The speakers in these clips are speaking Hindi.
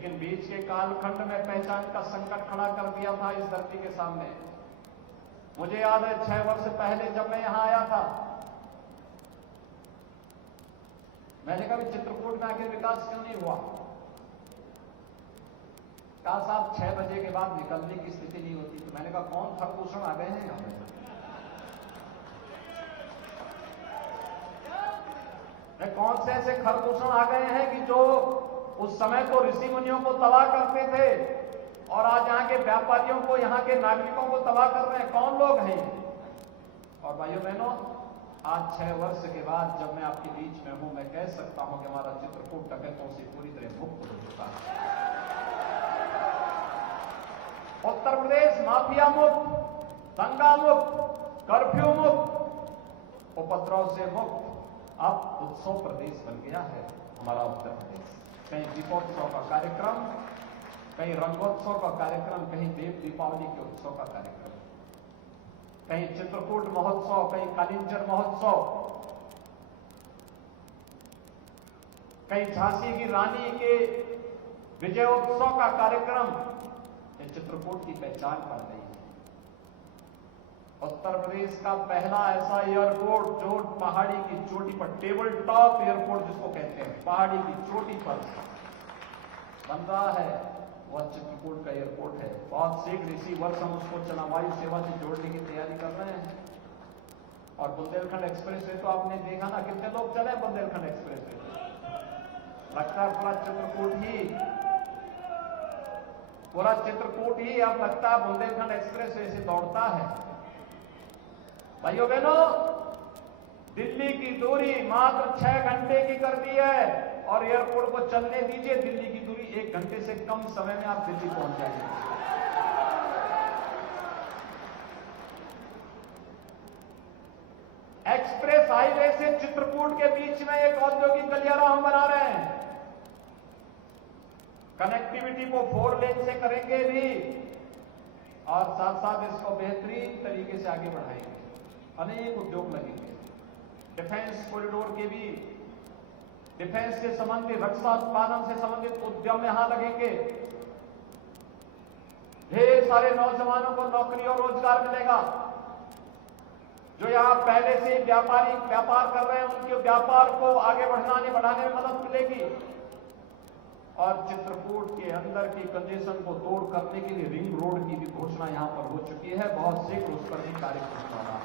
लेकिन बीच के कालखंड में पहचान का संकट खड़ा कर दिया था इस धरती के सामने। मुझे याद है 6 वर्ष पहले जब मैं यहां आया था, मैंने कहा चित्रकूट में आखिर विकास क्यों नहीं हुआ? कहा साहब 6 बजे के बाद निकलने की स्थिति नहीं होती। तो मैंने कहा कौन खरदूषण आ गए हैं यहां पे? कौन से ऐसे खरदूषण आ गए हैं कि जो उस समय तो ऋषि मुनियों को तबाह करते थे और आज यहां के व्यापारियों को, यहां के नागरिकों को तबाह कर रहे हैं? कौन लोग हैं? और भाइयों बहनों, आज 6 वर्ष के बाद जब मैं आपके बीच में हूं, मैं कह सकता हूं कि हमारा चित्रकूट डकैतों से पूरी तरह मुक्त हो चुका है। उत्तर प्रदेश माफिया मुक्त, दंगा मुक्त, कर्फ्यू मुक्त, उपद्रव से मुक्त, अब उत्सव प्रदेश बन गया है हमारा उत्तर प्रदेश। कहीं दीपोत्सव का कार्यक्रम, कहीं रंगोत्सव का कार्यक्रम, कहीं देव दीपावली के उत्सव का कार्यक्रम, कहीं चित्रकूट महोत्सव, कहीं कालिंजर महोत्सव, कहीं झांसी की रानी के विजयोत्सव का कार्यक्रम। ये चित्रकूट की पहचान बन गई है। उत्तर प्रदेश का पहला ऐसा एयरपोर्ट जो पहाड़ी की चोटी पर, टेबल टॉप एयरपोर्ट जिसको कहते हैं, पहाड़ी की चोटी पर बन रहा है, वह चित्रकूट का एयरपोर्ट है। बहुत शीघ्र इसी वर्ष हम उसको चला वायु सेवा से जोड़ने की तैयारी कर रहे हैं। और बुंदेलखंड एक्सप्रेस वे तो आपने देखा ना, कितने लोग चले बुंदेलखंड एक्सप्रेस वे? लगता है पूरा चित्रकूट ही अब लगता है बुंदेलखंड एक्सप्रेस वे से दौड़ता है। भाइयों बहनों, दिल्ली की दूरी मात्र 6 घंटे की कर दी है और एयरपोर्ट को चलने दीजिए, दिल्ली की दूरी 1 घंटे से कम समय में आप दिल्ली पहुंच जाएंगे। एक्सप्रेस हाईवे से चित्रकूट के बीच में एक औद्योगिक गलियारा हम बना रहे हैं। कनेक्टिविटी को 4 लेन से करेंगे भी और साथ साथ इसको बेहतरीन तरीके से आगे बढ़ाएंगे। अनेक उद्योग लगेंगे, डिफेंस कॉरिडोर के भी, डिफेंस से संबंधित, रक्षा उत्पादन से संबंधित उद्यम यहां लगेंगे। ढेर सारे नौजवानों को नौकरी और रोजगार मिलेगा। जो यहां पहले से व्यापार कर रहे हैं, उनके व्यापार को आगे बढ़ाने में मदद मिलेगी। और चित्रकूट के अंदर की कंजेशन को दूर करने के लिए रिंग रोड की भी घोषणा यहां पर हो चुकी है। बहुत शीघ्र उस पर भी कार्य होने वाला है।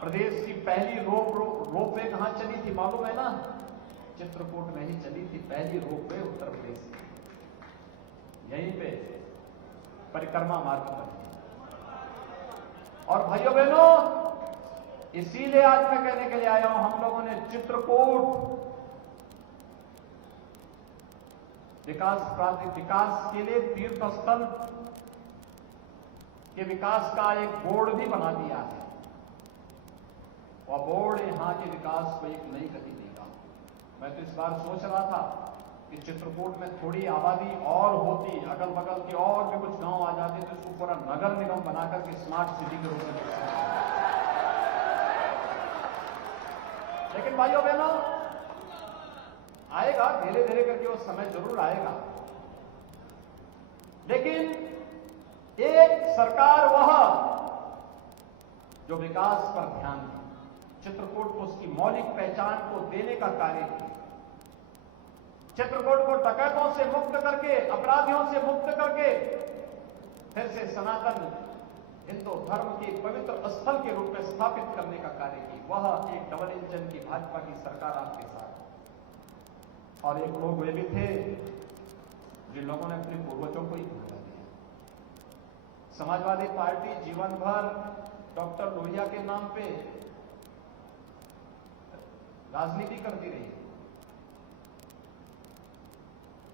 प्रदेश की पहली रोपवे कहां चली थी मालूम है ना? चित्रकूट में ही चली थी पहली रोपवे उत्तर प्रदेश की, यहीं पे परिक्रमा मार्ग पर। और भाइयों बहनों, इसीलिए आज मैं कहने के लिए आया हूं, हम लोगों ने चित्रकूट विकास के लिए तीर्थ स्थल के विकास का एक बोर्ड भी बना दिया है। वह बोर्ड यहां के विकास को एक नई गति देगा। मैं तो इस बार सोच रहा था कि चित्रकूट में थोड़ी आबादी और होती, अगल बगल के और भी कुछ गांव आ जाते तो इसको पूरा नगर निगम बनाकर के स्मार्ट सिटी के रूप में देखा। लेकिन भाइयों बहनों, आएगा धीरे धीरे करके वो समय जरूर आएगा। लेकिन एक सरकार वह जो विकास पर ध्यान दे, चित्रकूट को उसकी मौलिक पहचान को देने का कार्य किया, चित्रकूट को डकैतों से मुक्त करके, अपराधियों से मुक्त करके फिर से सनातन हिंदू धर्म के पवित्र स्थल के रूप में स्थापित करने का कार्य की। वह एक डबल इंजन की भाजपा की सरकार आपके साथ। और एक लोग वे भी थे जिन लोगों ने अपने पूर्वजों को ही भुला दिया। समाजवादी पार्टी जीवन भर डॉक्टर लोहिया के नाम पे राजनीति करती रही।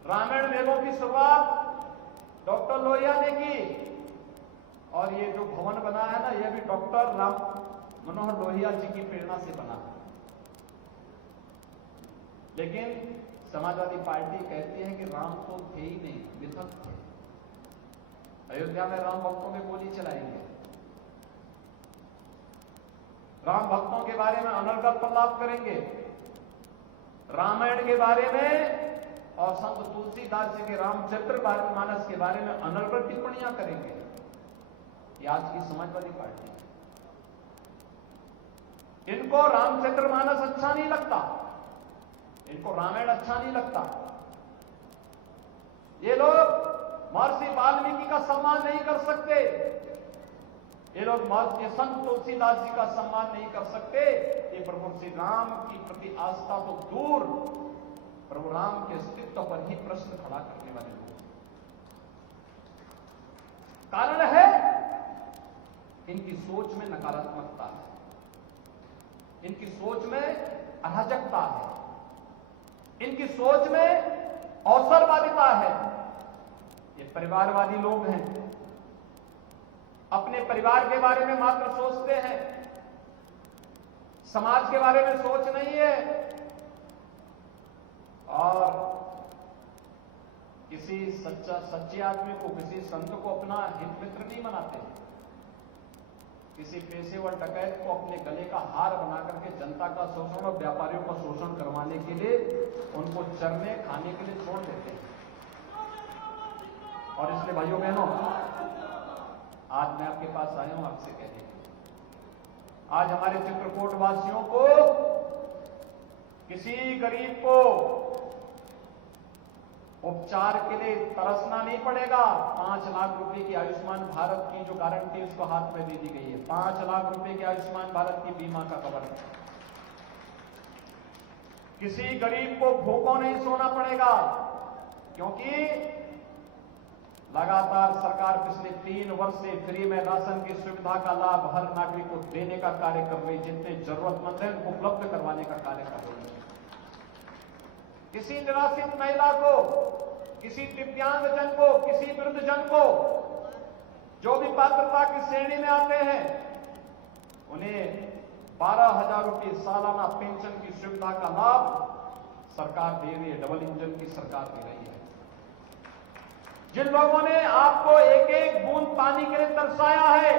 रामायण मेलों की शुरुआत डॉक्टर लोहिया ने की और ये जो भवन बना है ना, यह भी डॉक्टर राम मनोहर लोहिया जी की प्रेरणा से बना। लेकिन समाजवादी पार्टी कहती है कि राम तो थे ही नहीं, मिथक थे। अयोध्या में राम भक्तों में गोली चलाएंगे, राम भक्तों के बारे में अनर्गल प्रलाप करेंगे, रामायण के बारे में और संत तुलसीदास जी के रामचरित्र मानस के बारे में अनर्गल टिप्पणियां करेंगे। ये आज की समाजवादी पार्टी है। इनको रामचरित्र मानस अच्छा नहीं लगता, इनको रामायण अच्छा नहीं लगता। ये लोग महर्षि वाल्मीकि का सम्मान नहीं कर सकते, ये लोग महर्षि संत तुलसीदास जी का सम्मान नहीं कर सकते। ये प्रभु श्री राम की प्रति आस्था तो दूर, प्रभु राम के अस्तित्व पर ही प्रश्न खड़ा करने वाले लोग। कारण है इनकी सोच में नकारात्मकता है, इनकी सोच में अराजकता है, इनकी सोच में अवसरवादिता है। ये परिवारवादी लोग हैं, अपने परिवार के बारे में मात्र सोचते हैं, समाज के बारे में सोच नहीं है। और किसी सच्चे आदमी को, किसी संत को अपना हित मित्र नहीं बनाते हैं। किसी पेशेवर डकैत को अपने गले का हार बना करके जनता का शोषण और व्यापारियों का शोषण करवाने के लिए उनको चरने खाने के लिए छोड़ देते हैं। और इसलिए भाइयों बहनों, आज मैं आपके पास आया हूं आपसे कहने, आज हमारे चित्रकूट वासियों को, किसी गरीब को उपचार के लिए तरसना नहीं पड़ेगा। 5 लाख रुपए की आयुष्मान भारत की जो गारंटी उसको हाथ में दे दी गई है, 5 लाख रुपए की आयुष्मान भारत की बीमा का कवर है। किसी गरीब को भूखों नहीं सोना पड़ेगा, क्योंकि लगातार सरकार पिछले 3 वर्ष से फ्री में राशन की सुविधा का लाभ हर नागरिक को देने का कार्य कर रही है। जितने जरूरतमंद हैं उनको उपलब्ध करवाने का कार्य कर रही है। किसी निराश्रित महिला को, किसी दिव्यांगजन को, किसी वृद्धजन को, जो भी पात्रता की श्रेणी में आते हैं, उन्हें 12,000 रुपये सालाना पेंशन की सुविधा का लाभ सरकार दे रही है। डबल इंजन की सरकार दे रही है। जिन लोगों ने आपको एक एक बूंद पानी के लिए तरसाया है,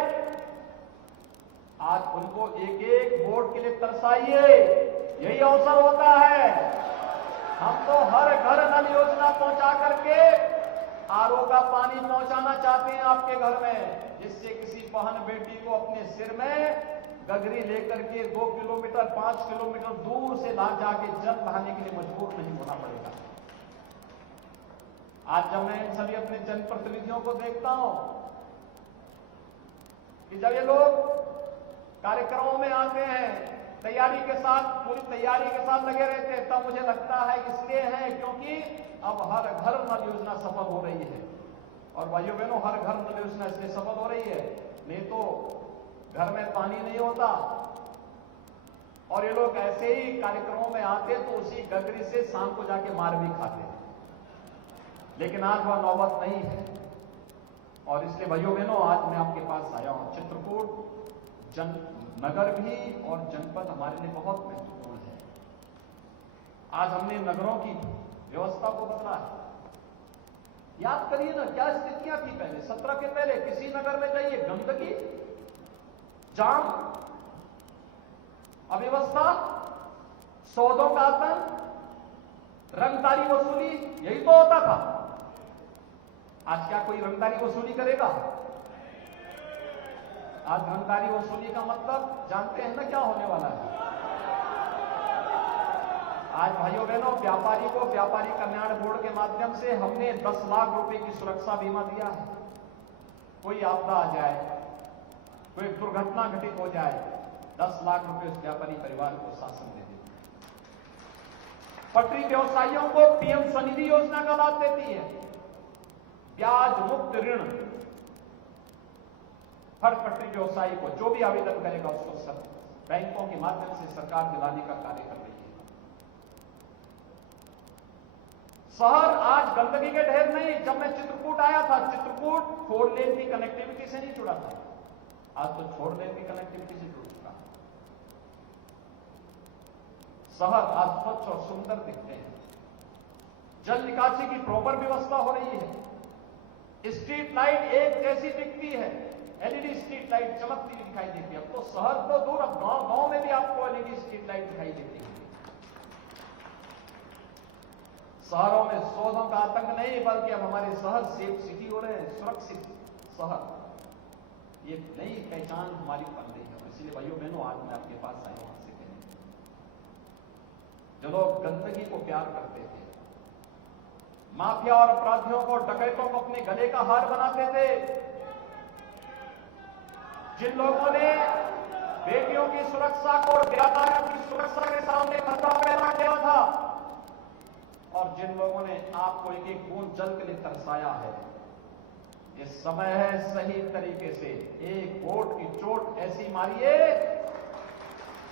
आज उनको एक एक वोट के लिए तरसाइए। यही अवसर होता है। हम तो हर घर नल योजना पहुंचा करके आरओ का पानी पहुंचाना चाहते हैं आपके घर में, जिससे किसी बहन बेटी को अपने सिर में गगरी लेकर के 2 किलोमीटर 5 किलोमीटर दूर से ला जाके जल बहाने के लिए मजबूर नहीं होना पड़ेगा। आज जब मैं इन सभी अपने जनप्रतिनिधियों को देखता हूं कि जब ये लोग कार्यक्रमों में आते हैं, तैयारी के साथ, पूरी तैयारी के साथ लगे रहते हैं, तब मुझे लगता है इसलिए है क्योंकि अब हर घर नल योजना सफल हो रही है। और भाइयों बहनों, हर घर नल योजना इसलिए सफल हो रही है, नहीं तो घर में पानी नहीं होता। और ये लोग ऐसे ही कार्यक्रमों में आते तो उसी गगरी से शाम को जाके मार भी खाते। लेकिन आज वह नौबत नहीं है। और इसलिए भाइयों बहनों, आज मैं आपके पास आया हूं। चित्रकूट नगर भी और जनपद हमारे लिए बहुत महत्वपूर्ण है। आज हमने नगरों की व्यवस्था को बदला है। याद करिए ना, क्या स्थितियां थी पहले। 17 के पहले किसी नगर में जाइए, गंदगी, जाम, अव्यवस्था, सौदों का आतंक, रंगदारी वसूली, यही तो होता था। आज क्या कोई रंगदारी वसूली करेगा? आज रंगदारी वसूली का मतलब जानते हैं ना क्या होने वाला है। आज भाइयों बहनों, व्यापारी को व्यापारी कल्याण बोर्ड के माध्यम से हमने 10 लाख रुपए की सुरक्षा बीमा दिया है। कोई आपदा आ जाए, कोई दुर्घटना घटित हो जाए, 10 लाख रुपए उस व्यापारी परिवार को शासन दे देती है। पटरी व्यवसायियों को पीएम स्वनिधि योजना का लाभ देती है। ब्याज मुक्त ऋण हर पटरी व्यवसायी को, जो भी आवेदन करेगा उसको सब बैंकों के माध्यम से सरकार दिलाने का कार्य कर रही है। शहर आज गंदगी के ढेर नहीं। जब मैं चित्रकूट आया था, चित्रकूट 4 लेन की कनेक्टिविटी से नहीं जुड़ा था, आज तो 4 लेन की कनेक्टिविटी से जुड़ चुका। शहर आज स्वच्छ और सुंदर दिखते हैं। जल निकासी की प्रॉपर व्यवस्था हो रही है। स्ट्रीट लाइट एक जैसी दिखती है, एलईडी स्ट्रीट लाइट चमकती हुई दिखाई देती है। अब तो शहर तो दूर, अब गांव में भी आपको एलईडी स्ट्रीट लाइट दिखाई देती है। शहरों में सौदों का आतंक नहीं, बल्कि अब हमारे शहर सेफ सिटी हो रहे हैं, सुरक्षित शहर। ये नई पहचान हमारी बन रही है। इसलिए भाइयों बहनों, आज मैं आपके पास आया हूं आपसे कहने, जो लोग गंदगी को प्यार करते थे, माफिया और अपराधियों को, डकैतों को अपने गले का हार बनाते थे, जिन लोगों ने बेटियों की सुरक्षा को और व्यापारियों की सुरक्षा के सामने खतरा पैदा किया था, और जिन लोगों ने आपको एक एक बूंद जल के लिए तरसाया है, ये समय है सही तरीके से एक वोट की चोट ऐसी मारिए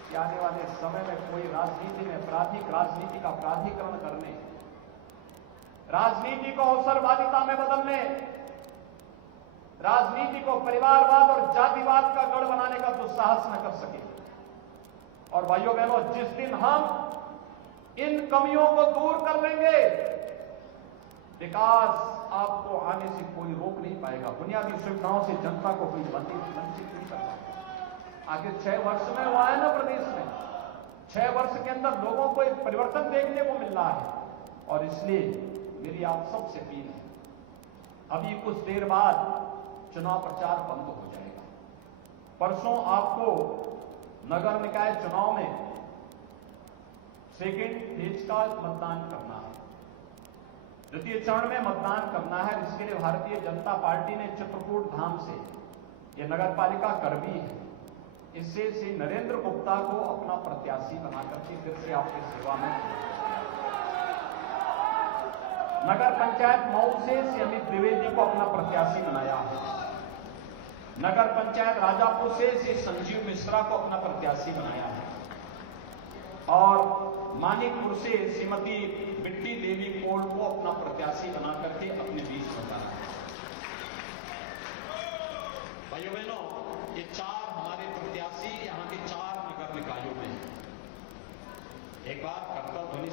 कि आने वाले समय में कोई राजनीति में आपराधिक राजनीति का प्राधिकरण करने, राजनीति को अवसरवादिता में बदलने, राजनीति को परिवारवाद और जातिवाद का गढ़ बनाने का दुस्साहस न कर सके। और भाइयों बहनों, जिस दिन हम इन कमियों को दूर कर लेंगे, विकास आपको आने से कोई रोक नहीं पाएगा। बुनियादी सुविधाओं से जनता को कोई वंचित नहीं कर पाएगा। आखिर 6 वर्ष में हुआ है ना प्रदेश में, 6 वर्ष के अंदर लोगों को एक परिवर्तन देखने को मिल रहा है। और इसलिए मेरी आप सबसे अपील है, अभी कुछ देर बाद चुनाव प्रचार बंद हो जाएगा। परसों आपको नगर निकाय चुनाव में सेकेंड फेज का मतदान करना है, द्वितीय चरण में मतदान करना है। इसके लिए भारतीय जनता पार्टी ने चित्रकूट धाम से यह नगरपालिका कर भी है। इससे श्री नरेंद्र गुप्ता को अपना प्रत्याशी बना करके फिर से आपकी सेवा में, नगर पंचायत मऊ से श्री अमित द्विवेदी को अपना प्रत्याशी बनाया है, नगर पंचायत राजापुर से श्री संजीव मिश्रा को अपना प्रत्याशी बनाया है, और मानिकपुर से श्रीमती बिट्टी देवी कोल को अपना प्रत्याशी बना करके अपने बीच बताया है। भाइयों बहनों, ये 4 हमारे प्रत्याशी यहां के 4 नगर निकायों में हैं। एक बार करतल ध्वनि